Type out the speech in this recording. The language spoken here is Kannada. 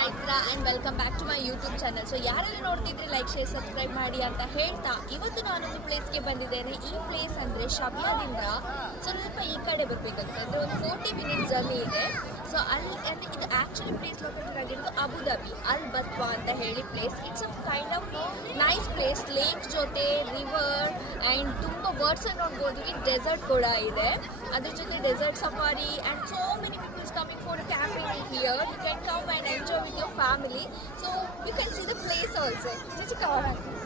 Chaitra and welcome back to my YouTube channel. So ಯಾರೆಲ್ಲ ನೋಡ್ತಿದ್ರೆ ಲೈಕ್ ಶೇರ್ ಸಬ್ಸ್ಕ್ರೈಬ್ ಮಾಡಿ ಅಂತ ಹೇಳ್ತಾ ಇವತ್ತು ನಾನೊಂದು ಪ್ಲೇಸ್ಗೆ ಬಂದಿದ್ದೇನೆ. ಈ ಪ್ಲೇಸ್ ಅಂದರೆ ಶಬಿಯಾದಿಂದ ಸ್ವಲ್ಪ ಈ ಕಡೆ ಬರಬೇಕಾಗುತ್ತೆ, ಅಂದರೆ ಒಂದು 40 ಮಿನಿಟ್ಸ್ ಜರ್ನಿ ಇದೆ. ಸೊ ಅಲ್ಲಿ ಅಂದರೆ ಇದು ಆ್ಯಕ್ಚುಲಿ ಪ್ಲೇಸ್ ಲೊಕೇಟೆಡ್ ಆಗಿರೋದು ಅಬುದಾಬಿ ಅಲ್ ಬತ್ವಾ ಅಂತ ಹೇಳಿ place. It's a kind of nice place, lake ಜೊತೆ ರಿವರ್ ಆ್ಯಂಡ್ ತುಂಬ ಬರ್ಡ್ಸನ್ನು ನೋಡ್ಬೋದು. ವಿತ್ ಡೆಸರ್ಟ್ ಕೂಡ ಇದೆ, ಅದ್ರ ಜೊತೆ desert safari and so many people's coming for camping here. You can come and enjoy with your family. So you can see the place also. Just come on.